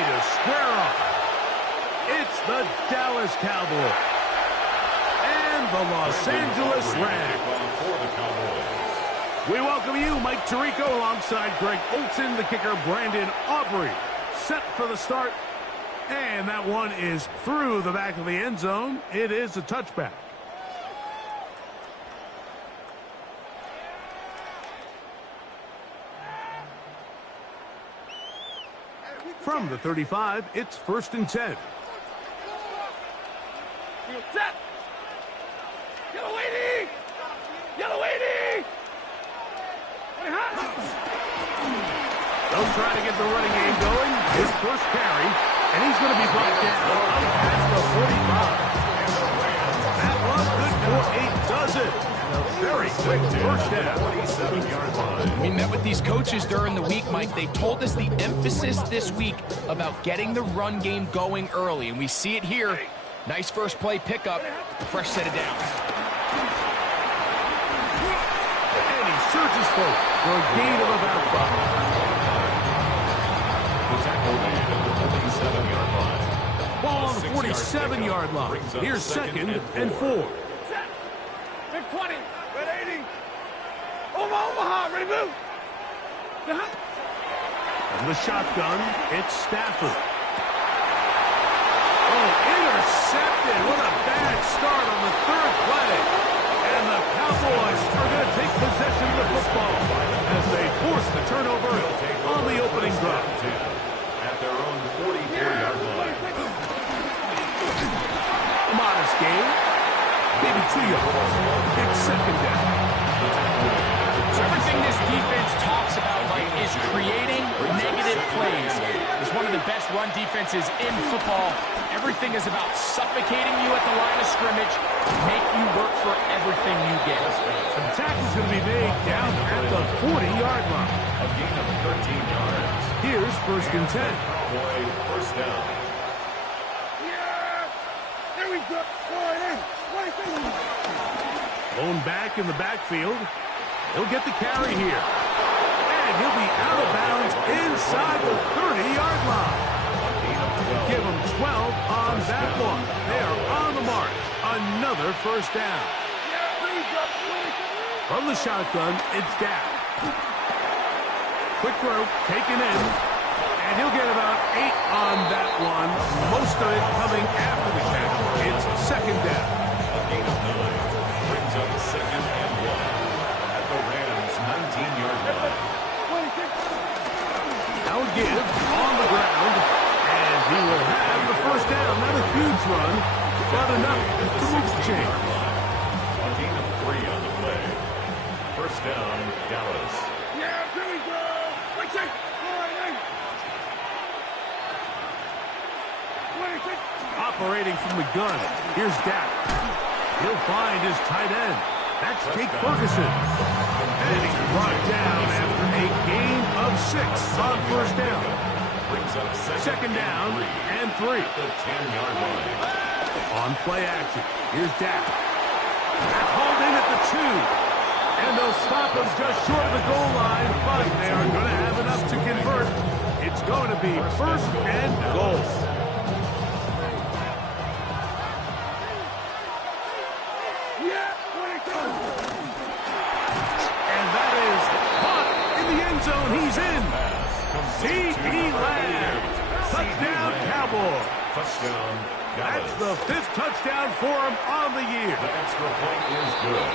ready to square up. It's the Dallas Cowboys and the Los Angeles Rams. We welcome you, Mike Tirico, alongside Greg Olson, the kicker, Brandon Aubrey. Set for the start, and that one is through the back of the end zone. It is a touchback. From the 35, it's 1st and 10. Set! Yellow 80! Yellow 80! They'll try to get the running game going. His first carry, and he's going to be brought down past the 45. That one, good for 8, does it. And a very quick first down. 47-yard line. We met with these coaches during the week, Mike. They told us the emphasis this week about getting the run game going early, and we see it here. Nice first play pickup, fresh set of downs. And he surges forward for a gain of about 5. The tackle made at the 47-yard line. Ball on the 47-yard line. Here's 2nd and 4. Big 20. Red 80. Omaha, ready to move. From the shotgun, it's Stafford. Intercepted. What a bad start on the 3rd play. And the Cowboys are going to take possession of the football as they force the turnover on the opening drive. At their own 44-yard line. A modest gain. Maybe 2 yards. It's 2nd down. So everything this defense talks about, Mike, is creating negative plays. It's one of the best run defenses in football. Everything is about suffocating you at the line of scrimmage, make you work for everything you get. The tackle's going to be made down at the 40-yard line. A gain of 13 yards. Here's 1st and 10. Cowboy first down. Yeah! There we go. Lone back in the backfield. He'll get the carry here. And he'll be out of bounds inside the 30-yard line. Give him 12 on that one. They are on the march. Another first down. From the shotgun, it's Dak. Quick throw, taken in. And he'll get about 8 on that one. Most of it coming after the catch. It's 2nd down. A gain of 9 brings up 2nd and 1 at the Rams' 19-yard line. Now give on the ground. And he will have the first down. Not a huge run, but enough to move the chain. A gain of 3 on the play. First down, Dallas. Yeah, here we go. Wait, check. Operating from the gun. Here's Dak. He'll find his tight end. That's Jake Ferguson. And he's brought down after a gain of 6 on first down. Brings up 2nd down and 3. At the 10-yard line. On play action. Here's Dak. That's hauled in at the 2. And they'll stop him just short of the goal line, but they are going to have enough to convert. It's going to be 1st and goal. And that is caught in the end zone. He's in. C.D. Lamb. Touchdown, Cowboys. Touchdown, Dallas. That's the 5th touchdown for him on the year. The extra point is good.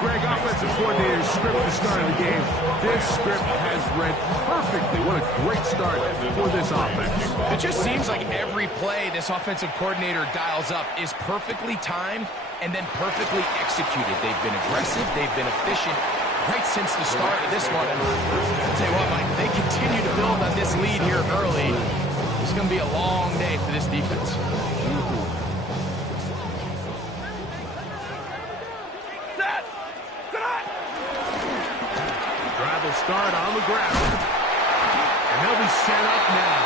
Greg, offensive coordinator's script at the start of the game. This script has read perfectly. What a great start for this offense. It just seems like every play this offensive coordinator dials up is perfectly timed and then perfectly executed. They've been aggressive. They've been efficient right since the start of this one. And I'll tell you what, Mike, they continue to build on this lead here early. It's going to be a long day for this defense. Drive will start on the ground. And they'll be set up now.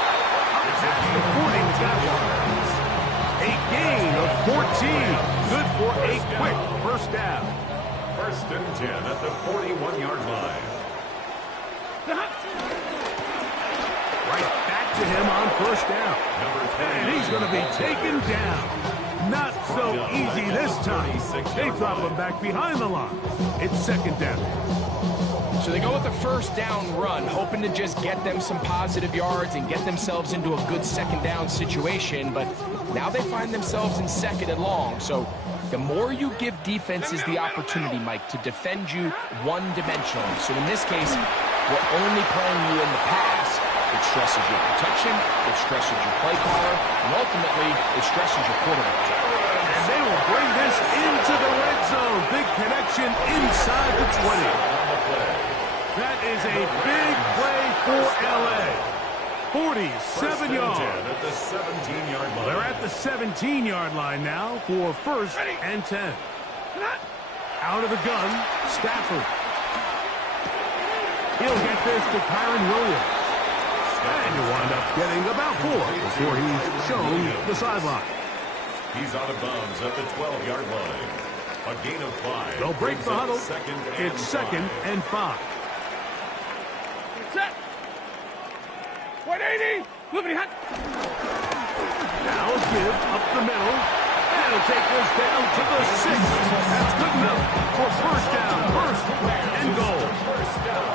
That's the 40 with that one. A gain of 14. Good for a quick first down. 1st and 10 at the 41-yard line. Right back to him on first down. And he's going to be taken down. Not so easy this time. They drop him back behind the line. It's second down. So they go with a first down run, hoping to just get them some positive yards and get themselves into a good second down situation, but now they find themselves in second and long. So the more you give defenses the opportunity, Mike, to defend you one-dimensionally. So in this case, we're only playing you in the pass. It stresses your protection, it stresses your play caller, and ultimately, it stresses your quarterback. And they will bring this into the red zone. Big connection inside the 20. That is a big play for L.A. 47 yards. At the 17-yard line. They're at the 17-yard line now for first and 10. Out of the gun, Stafford. He'll get this to Kyron Williams. And you wind up getting about 4 before he's shown the sideline. He's out of bounds at the 12-yard line. A gain of 5. They'll break the huddle. It's second and 5. Set. 180. Moving hot. Now a give up the middle. And he'll take this down to the 6. That's good enough for first down. First and goal. First down.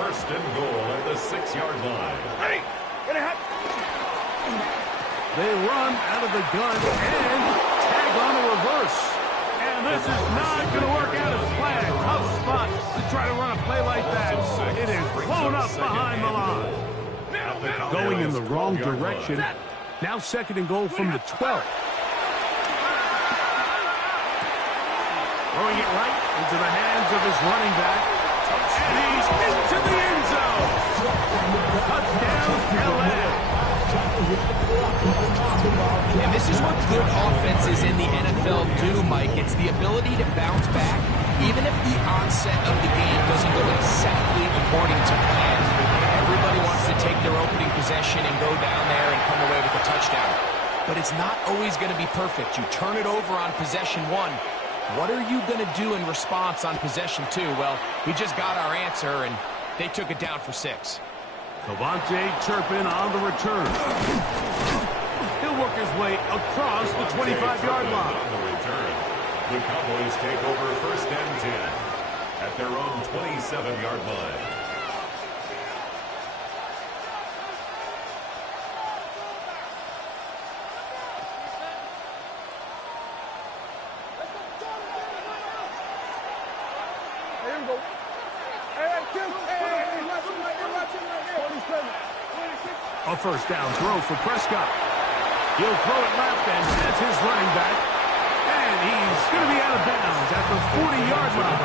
First and goal at the 6-yard line. Ready. Ready hot. They run out of the gun and tag on a reverse. And this is not going to work out as planned. Tough spot to try to run a play like that. It is blown up behind the line. Going in the wrong direction. Now second and goal from the 12. Throwing it right into the hands of his running back. And he's into the end zone. Touchdown, L.A. And this is what good offenses in the NFL do, Mike. It's the ability to bounce back, even if the onset of the game doesn't go exactly according to plan. Everybody wants to take their opening possession and go down there and come away with a touchdown. But it's not always going to be perfect. You turn it over on possession 1. What are you going to do in response on possession 2? Well, we just got our answer, and they took it down for 6. Devontae Turpin on the return. He'll work his way across the 25-yard line. On the return, the Cowboys take over first and 10 at their own 27-yard line. A first down throw for Prescott. He'll throw it left and has his running back. And he's going to be out of bounds at the 40-yard line.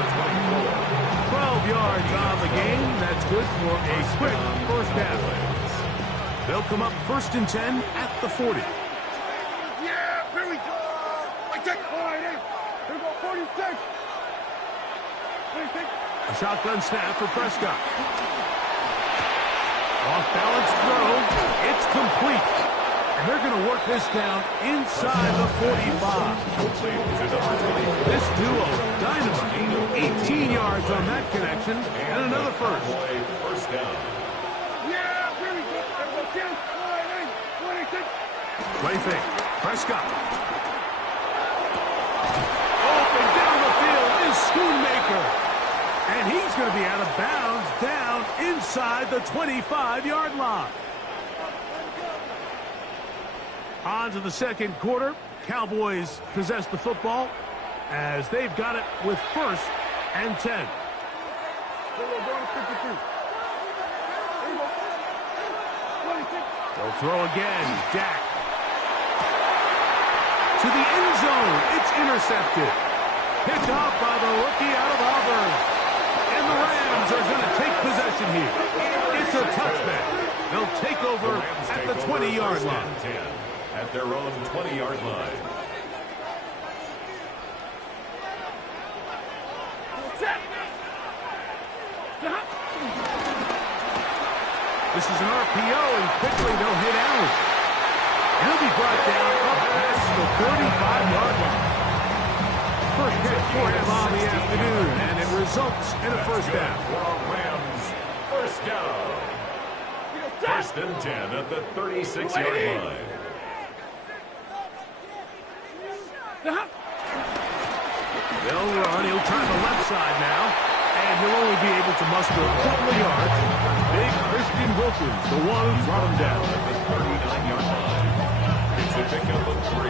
12 yards on the game. That's good for a quick first down. They'll come up first and 10 at the 40. Yeah, here we go. I take it. All right, here we go. 46. 46. A shotgun snap for Prescott. Off-balance throw. It's complete. And they're going to work this down inside the 45. This duo, dynamite. 18 yards on that connection, and another first. First down. Yeah, here we go. Here we go. 26. Play fake. Prescott. Open down the field is Schoonmaker. And he's going to be out of bounds down inside the 25-yard line. On to the second quarter. Cowboys possess the football as they've got it with first and 10. They'll throw again. Dak. To the end zone. It's intercepted. Picked off by the rookie out of Auburn. And the Rams are going to take possession here. It's a touchback. They'll take over at the 20-yard line. At their own 20-yard line. This is an RPO, and quickly they'll hit Allen. He'll be brought down up past the 35-yard line. First catch for him on the afternoon, and it results in a first down. For Rams, first down. First and 10 at the 36-yard line. They'll run. He'll try the left side now. And he'll only be able to muster a couple of yards. Big Christian Wilkins, the one who brought him down. At the 39-yard line. It's a pickup of 3.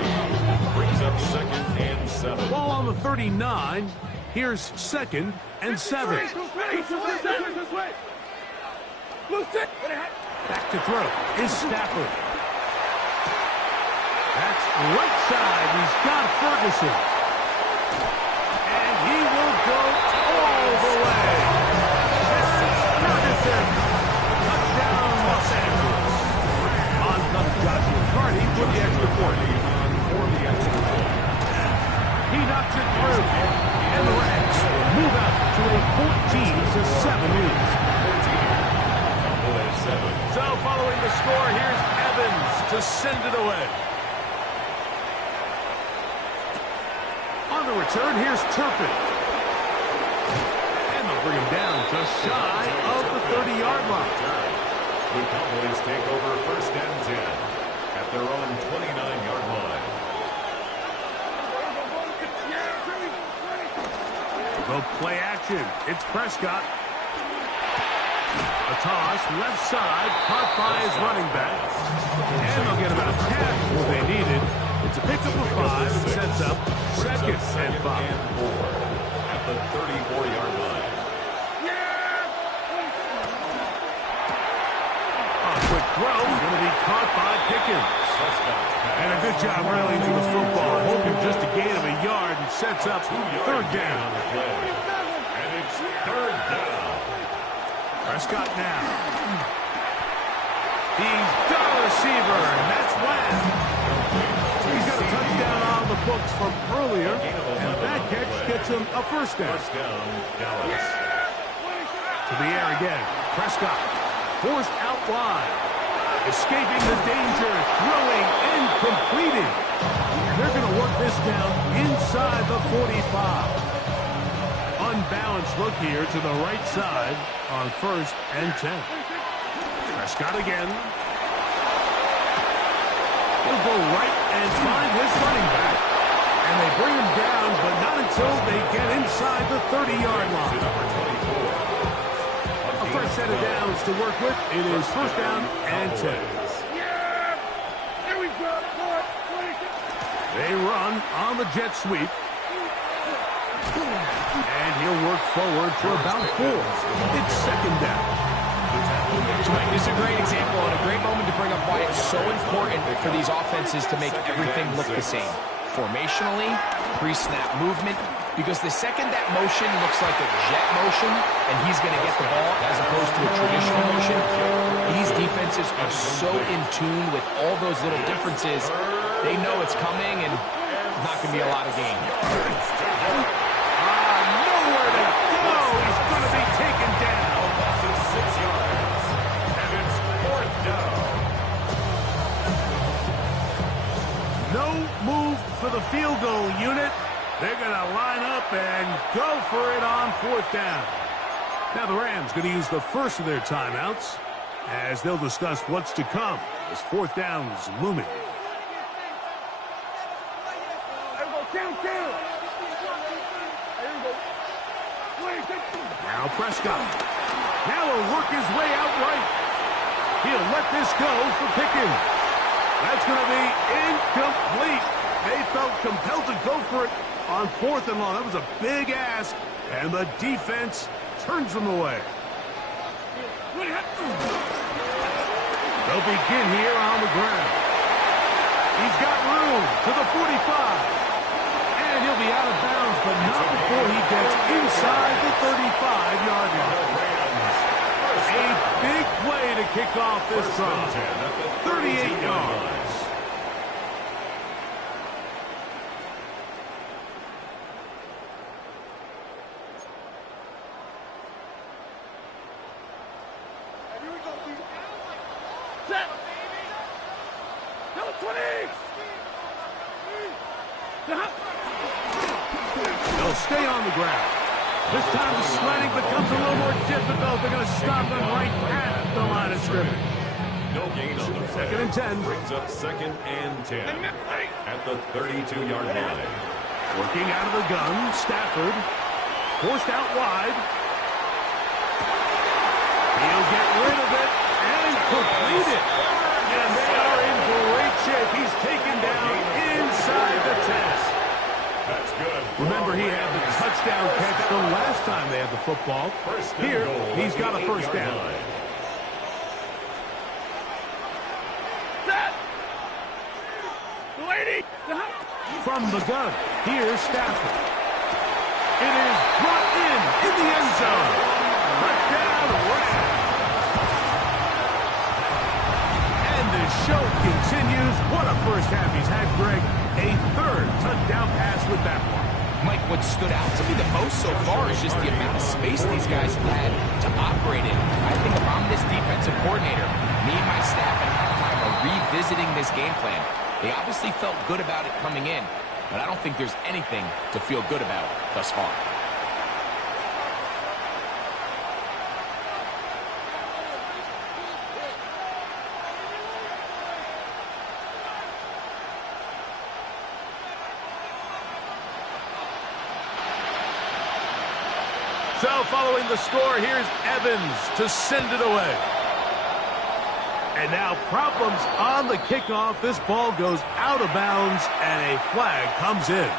Brings up 2nd and 7. Ball on the 39. Here's 2nd and 7. Back to throw is Stafford. That's right side. He's got Ferguson. And he will go all the way. Ferguson. Touchdown, Los Angeles. On comes Josh McCarty for the extra point. He knocks it through. And the Rams will move out to a 14-7 lead. So following the score, here's Evans to send it away. On the return, here's Turpin. And they'll bring him down just shy of the 30-yard line. The Cowboys take over 1st and 10 at their own 29-yard line. The play action. It's Prescott. A toss, left side, caught by his running back. And they'll get about half what they needed. It's a pickup of 5 and sets up 2nd and 5. At the 34-yard line. A quick throw, going to be caught by Pickens. And a good job rallying to the football, hoping just a gain of a yard and sets up 3rd down. And it's 3rd down. Prescott now. He's got a receiver, and that's Lamb. He's got a touchdown on the books from earlier, and that catch gets him a 1st down. First down, Dallas. To the air again. Prescott forced out wide. Escaping the danger, throwing and completing. And they're going to work this down inside the 45. Unbalanced look here to the right side on 1st and 10. Prescott again. He'll go right and find his running back. And they bring him down, but not until they get inside the 30-yard line. A fresh set of downs to work with. It is 1st down and 10. They run on the jet sweep. And he'll work forward for about 4. It's 2nd down. So, Mike, this is a great example and a great moment to bring up why it's so important for these offenses to make everything look the same. Formationally, pre-snap movement, because the second that motion looks like a jet motion and he's going to get the ball as opposed to a traditional motion, these defenses are so in tune with all those little differences. They know it's coming and there's not going to be a lot of gain. Nowhere to go. He's going to be taken down. 6 yards. And it's 4th down. No move for the field goal unit. They're going to line up and go for it on 4th down. Now the Rams going to use the first of their timeouts as they'll discuss what's to come as 4th down's looming. Now Prescott. Now he'll work his way out right. He'll let this go for Pickens. That's going to be incomplete. They felt compelled to go for it on 4th and long. That was a big ask, and the defense turns them away. They'll begin here on the ground. He's got room to the 45. And he'll be out of bounds, but not before he gets inside the 35-yard line. A big play to kick off this drive. 38 yards. Set. Number 20. They'll stay on the ground. This time the sledding becomes a little more difficult. They're going to stop them right at the line of scrimmage. No gain on the play. 2nd and 10. Brings up 2nd and 10 at the 32-yard line. Working out of the gun, Stafford. Forced out wide. He'll get rid of it and complete it. And they are in great shape. He's taken down inside the 10. That's good. Remember, he had the touchdown catch the last time they had the football. Here, he's got a first down. From the gun, here's Stafford. It is brought in the end zone. Touchdown, Rams. And the show continues. What a first half he's had, Greg. A 3rd touchdown pass with that one. Mike, what stood out to me the most so far is just the amount of space these guys have had to operate in. I think if I'm this defensive coordinator, me and my staff at halftime are revisiting this game plan. They obviously felt good about it coming in, but I don't think there's anything to feel good about thus far. So following the score, here's Evans to send it away. And now problems on the kickoff. This ball goes out of bounds, and a flag comes in.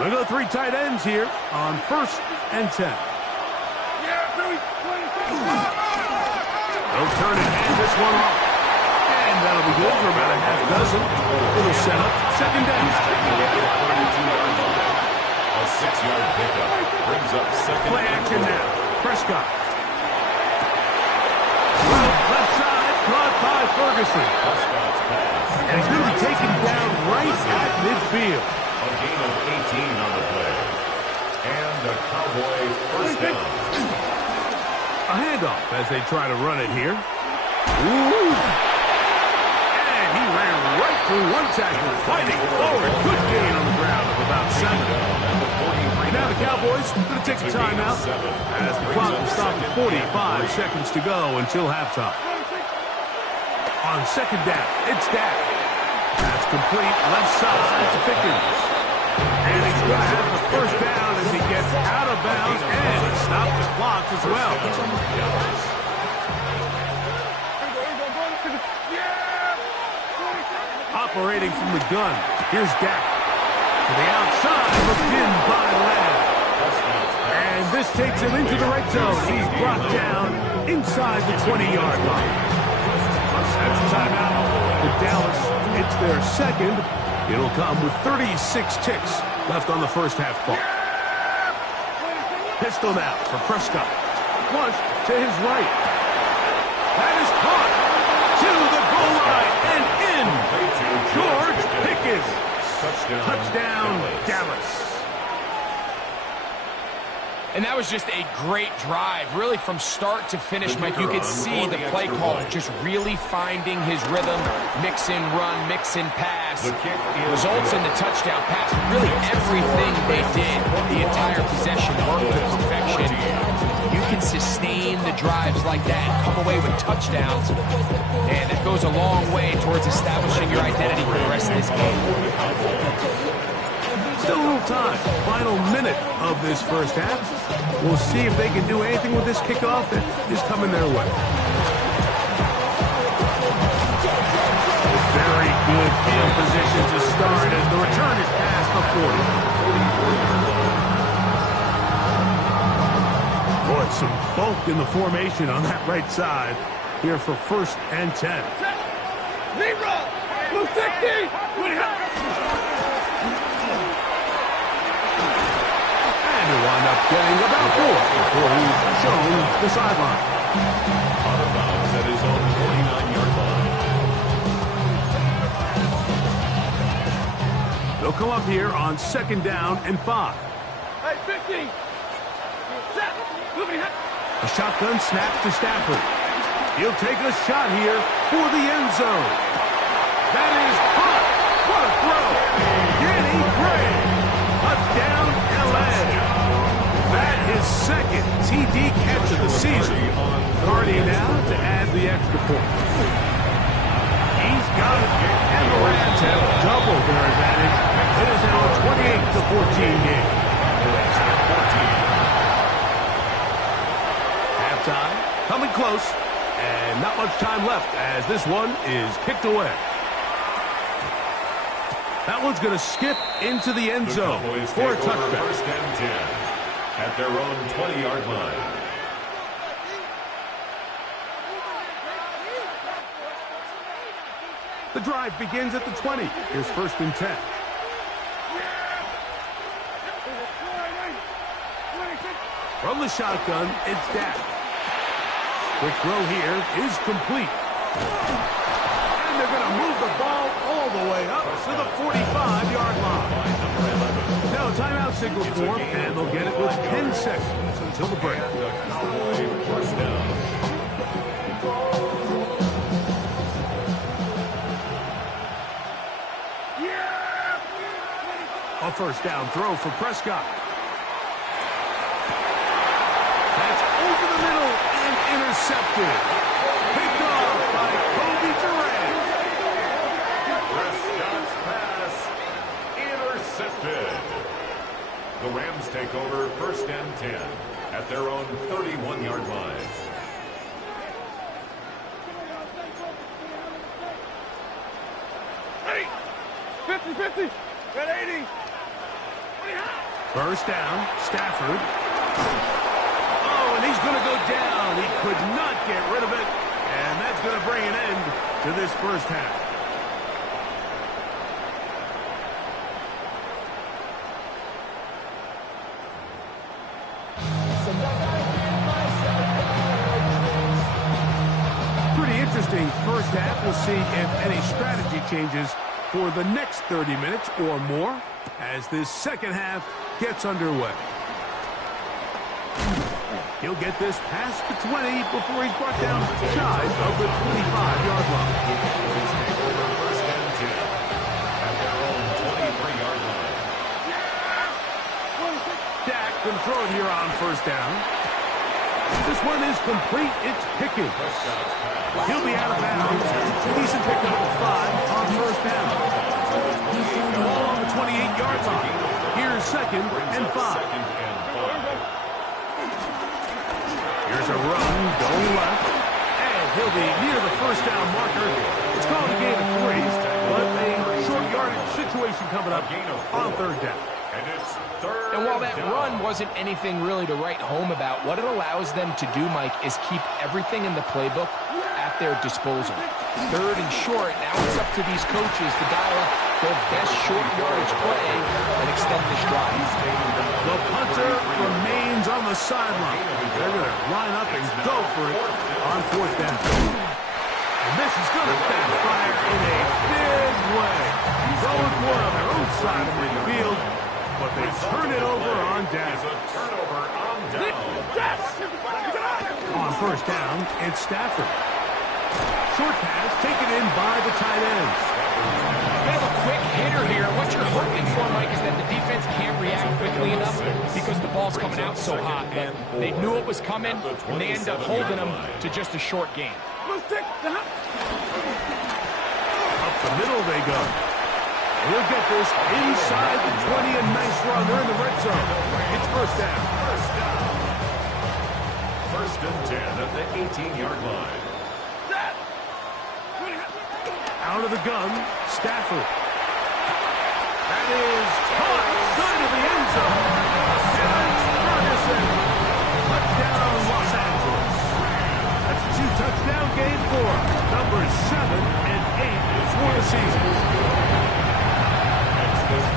We're going to go 3 tight ends here on 1st and 10. They'll turn and hand this one off. And that'll be good for about a half dozen. It'll set up 2nd down. A 6-yard pickup brings up 2nd. Play action now. Prescott. Left side, caught by Ferguson. And he's going to be taken down right at midfield. A gain of 18 on the play. And a Cowboy first down. A handoff as they try to run it here. Ooh. And he ran right through one tackle, fighting forward. Good gain on the ground of about 7. Now the Cowboys going to take a timeout as the clock will stop at 45 seconds to go until halftime. On 2nd down, it's Dak. That's complete left side to Pickens. And he's going to have the first down as he gets out of bounds and stop the clock as well. Operating from the gun, here's Dak. To the outside, looked in by Lamb. And this takes him into the red zone. He's brought down inside the 20-yard line. That's a timeout for Dallas. It's their 2nd. It'll come with 36 ticks left on the first half clock. Pistol now for Prescott. Flush to his right. That is caught to the goal line and in. George Pickens. Touchdown, Dallas. And that was just a great drive, really from start to finish, Mike. You could see the play caller just really finding his rhythm, mix and run, mix and pass. Results in the touchdown pass. Really everything they did, the entire possession worked to perfection. You can sustain the drives like that and come away with touchdowns, and that goes a long way towards establishing your identity for the rest of this game. Still a little time. Final minute of this first half. We'll see if they can do anything with this kickoff that is coming their way. Very good field position to start as the return is past the 40. Boy, some bulk in the formation on that right side here for 1st and 10. Zebra! Blue 60! And he'll wind up getting about 4 before he's shown the sideline. Out of bounds at his own 49-yard line. They'll come up here on 2nd down and 5. Hey, 50! Set! A shotgun snap to Stafford. He'll take a shot here for the end zone. That is hot. What a throw. Danny Gray. Touchdown, LA. That is his second TD catch of the season. Hardy now to add the extra point. He's got it, and the Rams have doubled their advantage. It is now a 28-14 game. Halftime, coming close, and not much time left as this one is kicked away. That one's going to skip into the end zone for a touchback. First and 10 at their own 20-yard line. The drive begins at the 20. Here's first and 10. From the shotgun, it's Dak. Quick throw here is complete. And they're going to move the ball all the way up to the 45-yard line. Now a timeout signal form, and they'll get it with 10 seconds until the break. First down. A first down throw for Prescott. That's over the middle and intercepted. Picked off by Kobe Durant. Prescott's pass intercepted. The Rams take over first and 10 at their own 31-yard line. Ready? 50-50. Red 80. First down, Stafford. Oh, and he's going to go down. He could not get rid of it, and that's going to bring an end to this first half. Pretty interesting first half. We'll see if any strategy changes for the next 30 minutes or more as this second half gets underway. He'll get this past the 20 before he's brought down shy of the 25-yard line. First and 10 at their own 23-yard line. Dak can throw it here on first down. This one is complete. It's Pickens. He'll be out of bounds. Decent pickup of 5 on first down. Ball on the 28-yard line. Here's second and 5. Here's a run going left. And he'll be near the first down marker. It's called a gain of 3, but a short yardage situation coming up on third down. And it's third And while that down. run wasn't anything really to write home about, what it allows them to do, Mike, is keep everything in the playbook at their disposal. Third and short, now it's up to these coaches to dial up their best short yardage play and extend this drive. The punter remains on the sideline. They're going to line up and go for it on fourth down. And this is going to backfire in a big way. Going for it on their own side of midfield, but they turn it over on down. It's a turnover on down. On first down, it's Stafford. Short pass taken in by the tight end. They have a quick hitter here. What you're hoping for, Mike, is that the defense can't react quickly enough because the ball's coming out so hot. But they knew it was coming, and they end up holding them to just a short game. Up the middle they go. We'll get this inside the 20, a nice run. They're in the red zone. It's first down. First and 10 at the 18-yard line. Out of the gun, Stafford. That is caught inside of the end zone. And it's Ferguson. Touchdown, Los Angeles. That's a 2-touchdown game for numbers 7 and 8 for the season.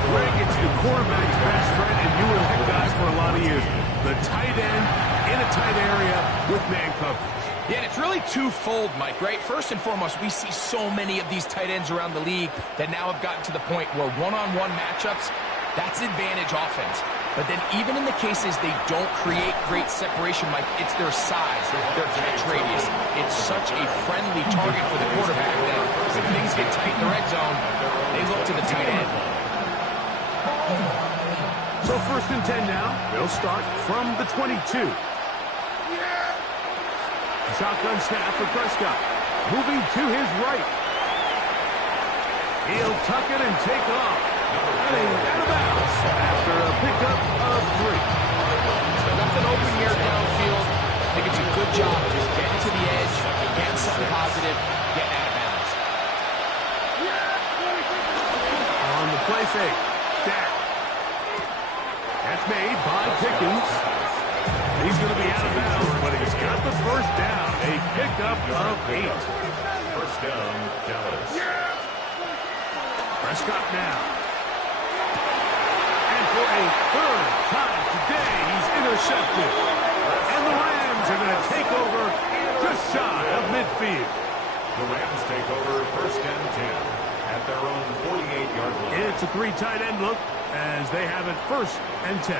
Greg, it's the quarterback's best friend, and you were that guy for a lot of years. The tight end in a tight area with man coverage. Yeah, and it's really twofold, Mike, right? First and foremost, we see so many of these tight ends around the league that now have gotten to the point where one-on-one matchups, that's advantage offense. But then even in the cases they don't create great separation, Mike, it's their size, their catch radius. It's such a friendly target for the quarterback that when things get tight in the red zone, they look to the tight end. So 1st and 10 now. They'll start from the 22. Shotgun snap for Prescott. Moving to his right. He'll tuck it and take off. Running out of bounds after a pickup of 3. Nothing open here downfield. I think it's a good job just getting to the edge, getting something positive, getting out of bounds. On the play fake. Dak. That's made by Pickens. He's going to be out of bounds, but he's got the 1st down. A pickup of 8. 1st down, Dallas. Prescott now. And for a 3rd time today, he's intercepted. And the Rams are going to take over just shy of midfield. The Rams take over 1st and 10 at their own 48-yard line. It's a 3 tight end look as they have it 1st and 10.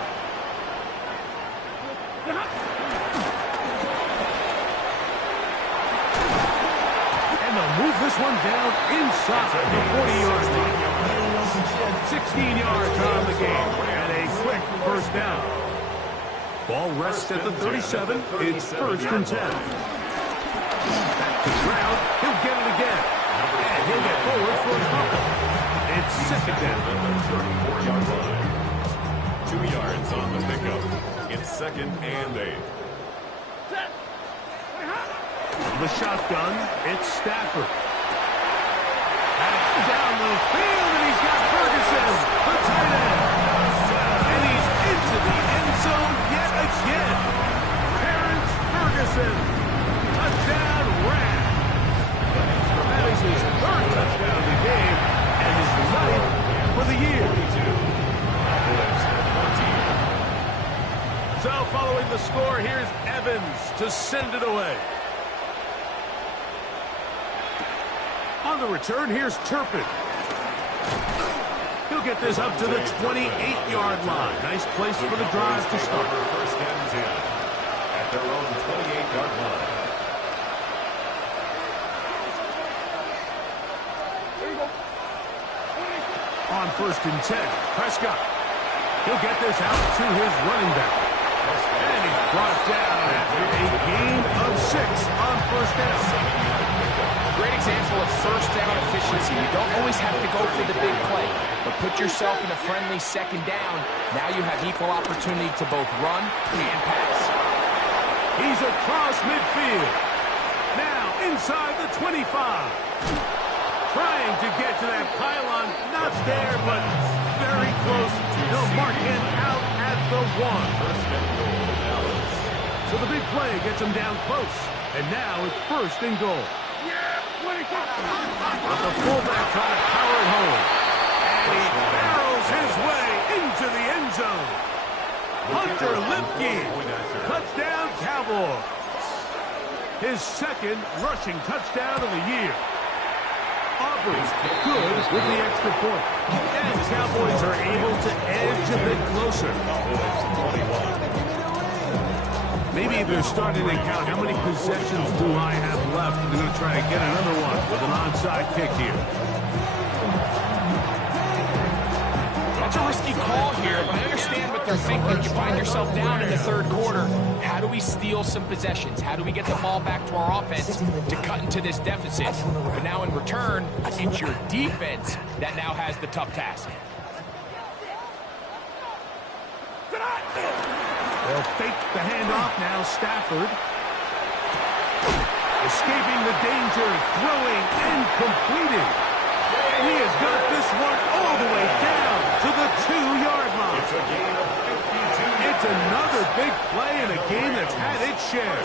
And they'll move this one down inside the 40-yard line. 16 yards on the game and a quick 1st down. Ball rests at the 37. It's 1st and 10. Back to the ground. He'll get it again. And he'll get forward for a couple. It's 2nd down. 34-yard line. 2 yards on the pickup. It's 2nd and 8. From the shotgun, it's Stafford. That's down the field, and he's got Ferguson, the tight end. And he's into the end zone yet again. Terrence Ferguson, touchdown Rams. That is his 3rd touchdown of the game, and his 9th for the year. So following the score, here's Evans to send it away. On the return, here's Turpin. He'll get this up to the 28-yard line. Nice place for the drive to start. 1st and 10 at their own 28-yard line. On 1st and 10, Prescott. He'll get this out to his running back. And he's brought down after a gain of 6 on 1st down. Great example of 1st down efficiency. You don't always have to go for the big play, but put yourself in a friendly 2nd down. Now you have equal opportunity to both run and pass. He's across midfield. Now inside the 25. Trying to get to that pylon. Not there, but very close. They'll mark him out at the 1. 1st and goal, Dallas. So the big play gets him down close. And now it's 1st and goal. But the fullback trying to power it home. And he barrels his way into the end zone. Hunter Lipke. Touchdown, Cowboys. His 2nd rushing touchdown of the year. Auburn's good with the extra point. And Cowboys are able to edge a bit closer. Maybe they're starting to count how many possessions do I have left. They're going to try to get another one with an onside kick here. That's a risky call here, but I understand what they're thinking. You find yourself down in the 3rd quarter. How do we steal some possessions? How do we get the ball back to our offense to cut into this deficit? But now in return, it's your defense that now has the tough task. They'll fake the handoff now. Stafford escaping the danger, throwing and completing. And he has got this one all the way down to the 2-yard line. It's a gain of 52. It's another big play in a game that's had its share.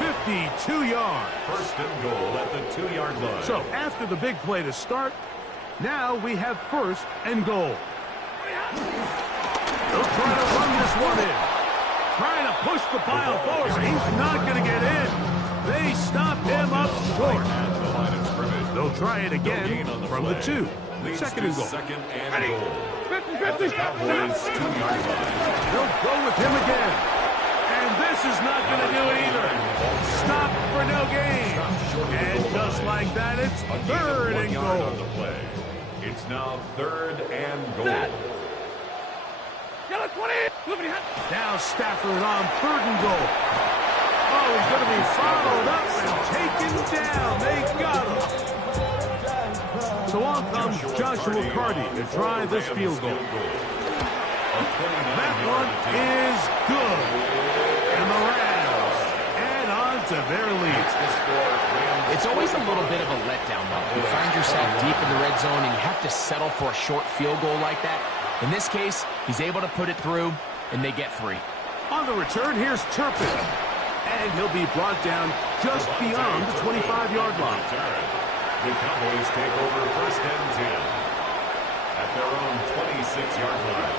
52 yards. 1st and goal at the 2-yard line. So after the big play to start, now we have 1st and goal. They'll try to run this one in. Trying to push the pile forward. He's not going to get in. They stop him up short. They'll try it again from the 2. 2nd and goal. 2nd and goal. At the Cowboys 2-yard line. They'll go with him again. And this is not going to do it either. Stop for no gain. And just like that, it's 3rd and goal. It's now 3rd and goal. Now Stafford on 3rd and goal. Oh, he's going to be followed up and taken down. They got him. So on comes Joshua Carty to try this field goal. That one is good. And the Rams add on to their lead. It's always a little bit of a letdown, though. You find yourself deep in the red zone, and you have to settle for a short field goal like that. In this case, he's able to put it through, and they get 3. On the return, here's Turpin. And he'll be brought down just beyond the 25-yard line. The Cowboys take over 1st and 10 at their own 26-yard line.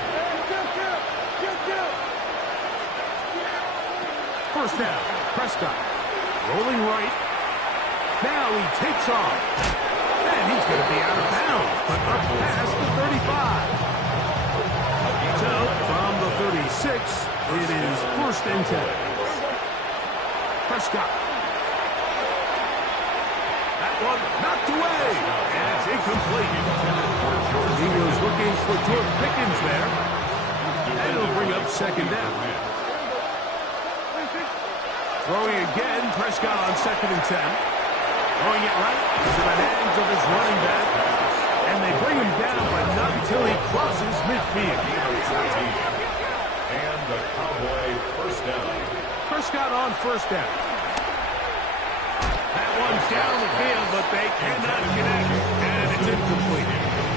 First down, Prescott. Rolling right. Now he takes off. And he's going to be out of bounds, but up past the 35. So, from the 36, it is 1st and 10. Prescott. That one knocked away. And it's incomplete. He was looking for George Pickens there. And it'll bring up 2nd down. Throwing again, Prescott on 2nd and 10. Throwing it right into the hands of his running back. And they bring him down, but not until he crosses midfield. And the Cowboy 1st down. Prescott on 1st down. That one's down the field, but they cannot connect. And it's incomplete.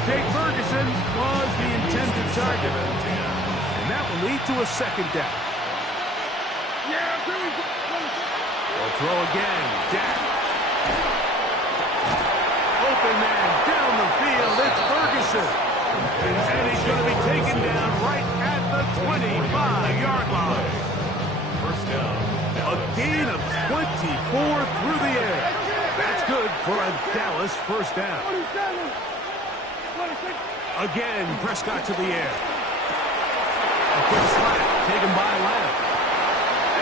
Jake Ferguson was the intended target. And that will lead to a 2nd down. They'll throw again. Jack. Open man down the field. It's Ferguson. And he's going to be taken down right at the 25-yard line. 1st down. A gain of 24 through the air. That's good for a Dallas 1st down. Again, Prescott to the air. A quick slap taken by Lamb.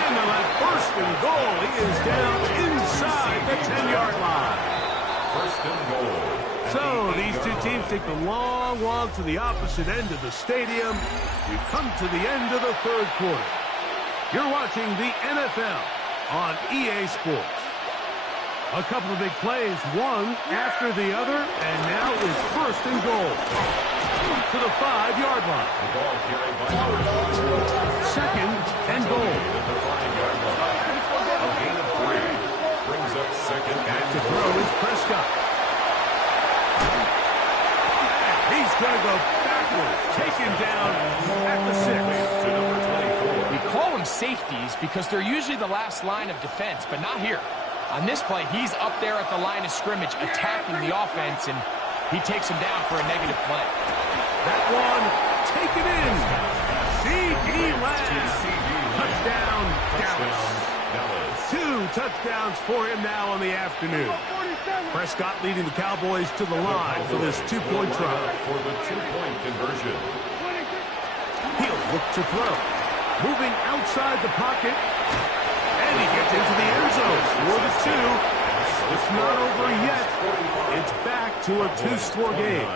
And on that 1st and goal, he is down inside the 10-yard line. 1st and goal. So these two teams take the long walk to the opposite end of the stadium. We've come to the end of the 3rd quarter. You're watching the NFL on EA Sports. A couple of big plays, one after the other, and now it's 1st and goal. To the 5-yard line. The ball carried by 2nd and goal. at the 5-yard line. A gain of 3 brings up 2nd Back and to goal. throw is Prescott. He's going to go backwards. Taken down at the 6. To number 24. We call them safeties because they're usually the last line of defense, but not here. On this play, he's up there at the line of scrimmage attacking the offense, and he takes him down for a negative play. That one taken in. C.D. Lamb. Touchdown, Dallas. 2 touchdowns for him now on the afternoon. Prescott leading the Cowboys to the line for this 2-point try. For the 2-point conversion. He'll look to throw. Moving outside the pocket. And he gets into the end zone for the 2. It's not over yet. It's back to a 2-score game.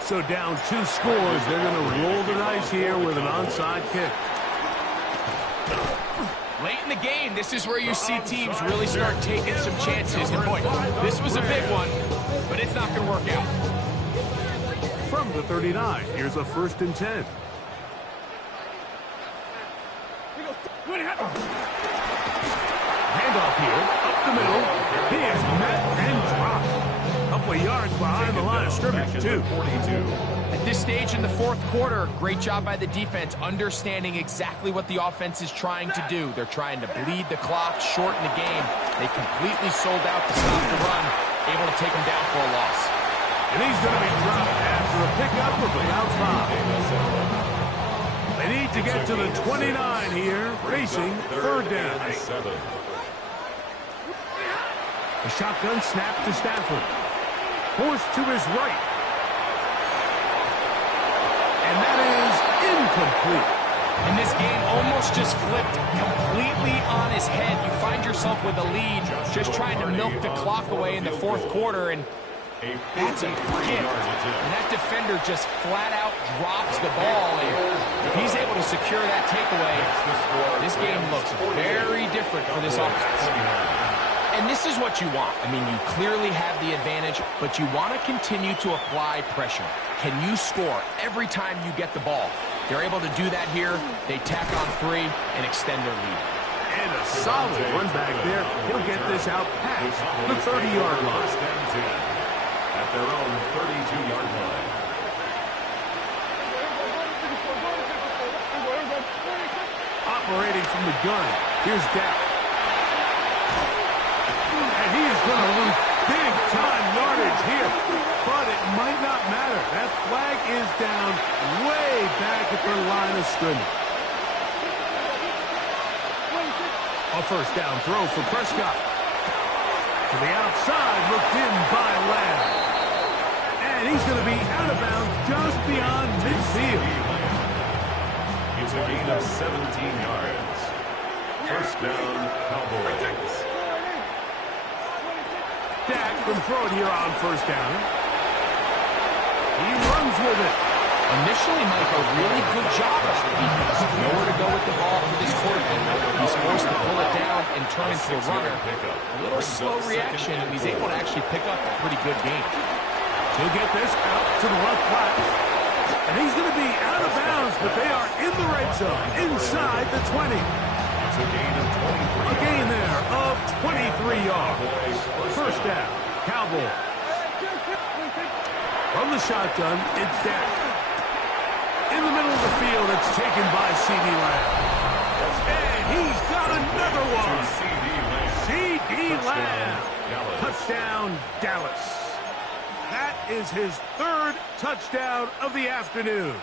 So down 2 scores, they're going to roll the dice here with an onside kick. Late in the game, this is where you see teams really start taking some chances. And boy, this was a big one, but it's not going to work out. From the 39, here's a 1st and 10. Handoff here, up the middle. He is met and dropped. A couple of yards behind the line of scrimmage, too. At this stage in the 4th quarter, great job by the defense understanding exactly what the offense is trying to do. They're trying to bleed the clock, shorten the game. They completely sold out to stop the run, able to take him down for a loss. And he's going to be dropped after a pickup of about 5. They need to get to the 29 here, facing 3rd down. The shotgun snap to Stafford. Forced to his right. And that is incomplete. And this game almost just flipped completely on his head. You find yourself with a lead, just trying to milk the clock away in the 4th quarter, and That's a gift. And that defender just flat out drops the ball. And if he's able to secure that takeaway, this game looks very different for this offense. And this is what you want. I mean, you clearly have the advantage, but you want to continue to apply pressure. Can you score every time you get the ball? They're able to do that here. They tack on 3 and extend their lead. And a solid run back there. He'll get this out past the 30-yard line. At their own 32-yard line. Operating from the gun. Here's Dak. And he is going to lose big-time yardage here. But it might not matter. That flag is down way back at the line of scrimmage. A first down throw for Prescott. To the outside, looked in by Lamb. And he's going to be out of bounds just beyond midfield. It's a gain of 17 yards. First down, Cowboys. Dak can throw it here on first down. He runs with it. Initially, Mike, a really good job of the defense. Nowhere to go with the ball for this quarterback. He's forced to pull it down and turn into a runner. A little slow reaction, and he's able to actually pick up a pretty good game. He'll get this out to the left flat. And he's going to be out of bounds, but they are in the red zone, inside the 20. It's a gain of 23. A gain there of 23 yards. First down, Cowboys. From the shotgun, it's Dak. In the middle of the field, it's taken by C.D. Lamb. And he's got another one. C.D. Lamb. Touchdown, Dallas. That is his 3rd touchdown of the afternoon.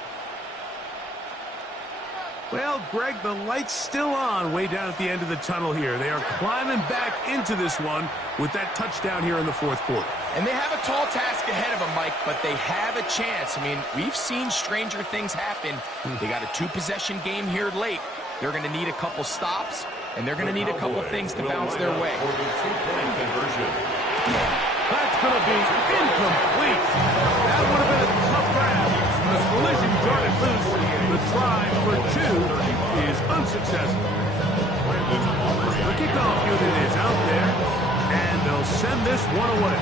Well, Greg, the light's still on way down at the end of the tunnel here. They are climbing back into this one with that touchdown here in the 4th quarter. And they have a tall task ahead of them, Mike, but they have a chance. I mean, we've seen stranger things happen. They got a 2-possession game here late. They're going to need a couple stops, and they're going to need a couple things to bounce their way. That's going to be incomplete. That would have been a tough grab. The collision darted loose. The try for 2 is unsuccessful. The kickoff unit is out there, and they'll send this one away.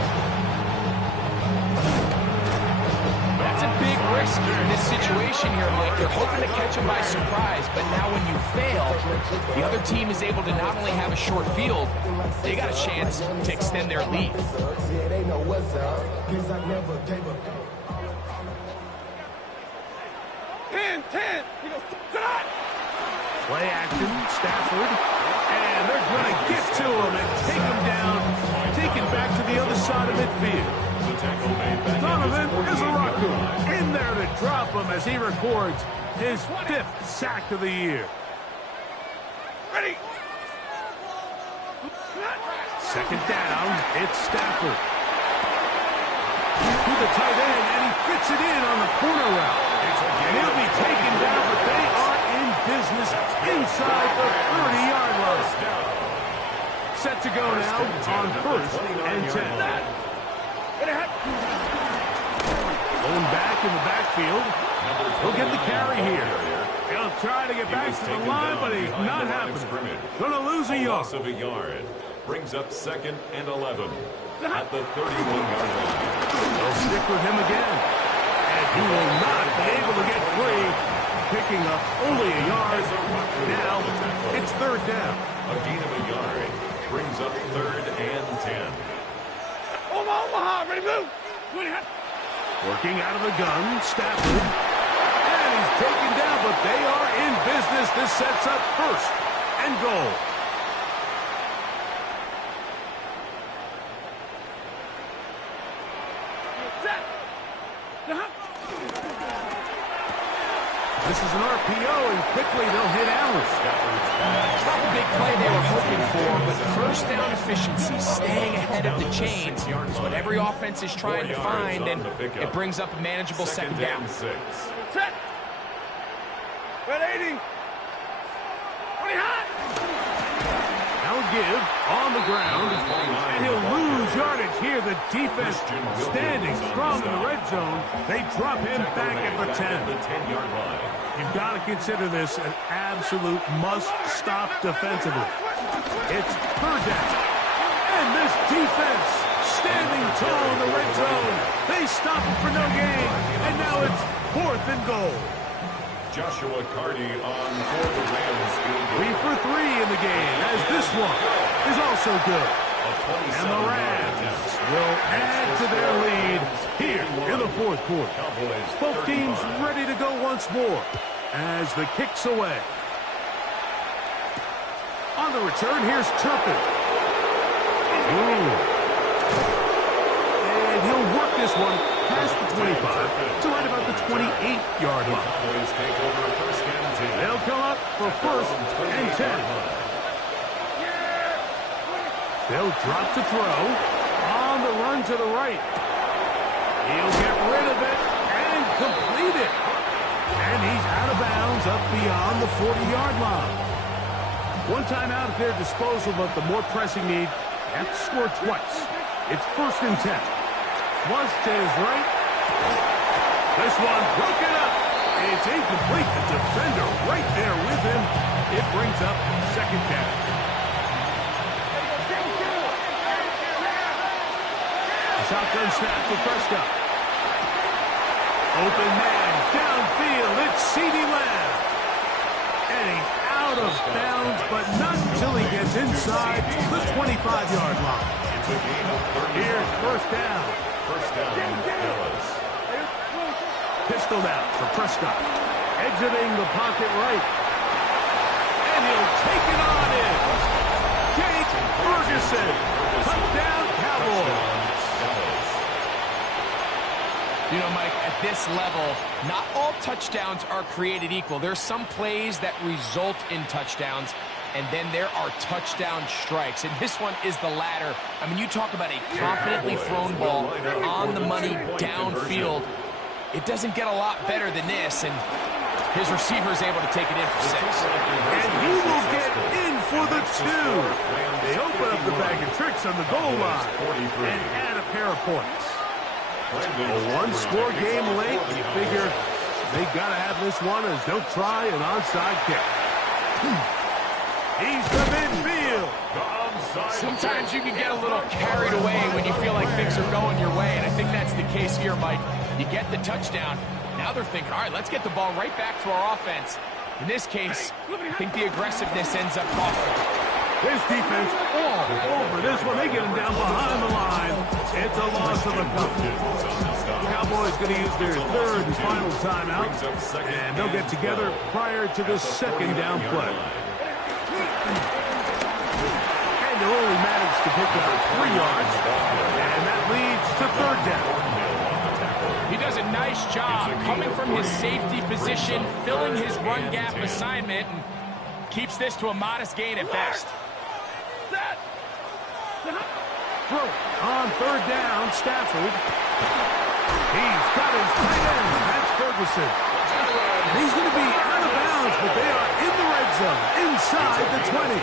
That's a big risk in this situation here, Mike. They're hoping to catch him by surprise, but now when you fail, the other team is able to not only have a short field, they got a chance to extend their lead. Play action, Stafford, and they're going to get to him and take him down, take him back to the other side of midfield. Donovan is a rocker in there to drop him as he records his 5th sack of the year. Ready. Second down, it's Stafford. To the tight end, and he fits it in on the corner route. And he'll be taken down, but they are in business inside the 30-yard line. Set to go now on 1st and 10. Going back in the backfield. He'll get the carry here. He'll try to get back to the line, but he's not happening. Going to lose a yard. Loss of a yard. Brings up 2nd and 11 at the 31-yard line. They'll stick with him again. And he will not be able to get free. Picking up only a yard. Now it's 3rd down. A gain of a yard. Brings up 3rd and 10. Omaha, ready, move. Working out of the gun, Stafford. And he's taken down, but they are in business. This sets up 1st and goal. This is an RPO, and quickly they'll hit Allen. It's not the big play they were hoping for, but first down efficiency, staying ahead of the chains, is what every offense is trying to find, and it brings up a manageable 2nd down. Set. Red 80. 20 hot. Now They'll give on the ground, and he'll lose yardage here. The defense standing strong in the red zone. They drop him back at the 10. You've got to consider this an absolute must-stop defensively. It's per down. And this defense standing tall in the red zone. They stop him for no gain, and now it's 4th and goal. Joshua Carty on for the Rams. 3 for 3 in the game, as this one is also good. And the Rams will add to their lead here in the 4th quarter. Both teams ready to go once more as the kick's away. On the return, here's Turpin. And he'll work this one past the 25 to right about the 28-yard line. They'll come up for 1st and 10. They'll drop to throw. On the run to the right. He'll get rid of it and complete it. And he's out of bounds up beyond the 40-yard line. One timeout at their disposal, but the more pressing need, they have to score twice. It's 1st and 10. Flush to his right. This one broken up. It's incomplete. The defender right there with him. It brings up 2nd down. Shotgun snap for Prescott. Open man downfield. It's CeeDee Lamb. And he's out of bounds, but not until he gets inside the 25-yard line. Here's 1st down. Dallas. Pistoled out for Prescott. Exiting the pocket right. And he'll take it on in. Jake Ferguson. Touchdown, Cowboys. You know, Mike, at this level, not all touchdowns are created equal. There's some plays that result in touchdowns, and then there are touchdown strikes. And this one is the latter. I mean, you talk about a confidently thrown ball on the money downfield. It doesn't get a lot better than this, and his receiver is able to take it in for 6. And he will get in for the 2. They open up the bag of tricks on the goal line and add a pair of points. A one-score game late, you figure they got to have this one as they'll try an onside kick. He's the midfield. Sometimes you can get a little carried away when you feel like things are going your way, and I think that's the case here, Mike. You get the touchdown. Now they're thinking, all right, let's get the ball right back to our offense. In this case, I think the aggressiveness ends up costing. His defense all over this one. They get him down behind the line. It's a loss of a couple. Cowboys going to use their 3rd and final timeout, and they'll get together prior to the 2nd down play. And they'll only manage to pick up 3 yards, and that leads to 3rd down. He does a nice job coming from his safety position, filling his run gap assignment, and keeps this to a modest gain at best. Throw on 3rd down, Stafford. He's got his tight end. That's Ferguson. And he's going to be out of bounds, but they are in the red zone, inside the 20.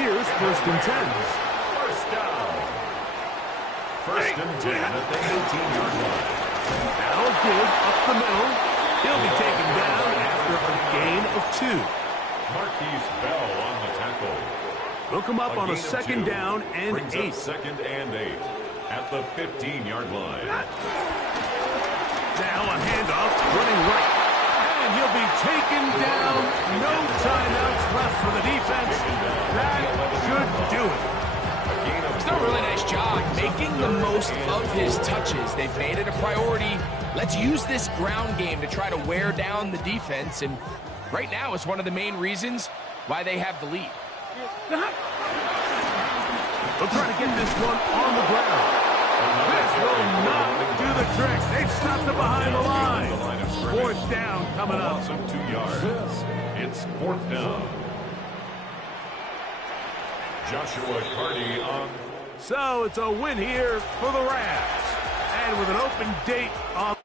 Here's 1st and 10. First down. 1st and 10 at the 18-yard line. Now give up the middle. He'll be taken down after a gain of 2. Marquise Bell on the tackle. They'll come up on a 2nd down and 8. 2nd and 8 at the 15-yard line. Now a handoff running right. And he'll be taken down. No timeouts left for the defense. That should do it. He's done a really nice job making the most of his touches. They've made it a priority. Let's use this ground game to try to wear down the defense. And right now it's one of the main reasons why they have the lead. They'll try to get this one on the ground. This will not do the trick. They've stopped it behind the line. 4th down coming up. 2 yards. It's 4th down. Joshua Carty on. So it's a win here for the Rams. And with an open date on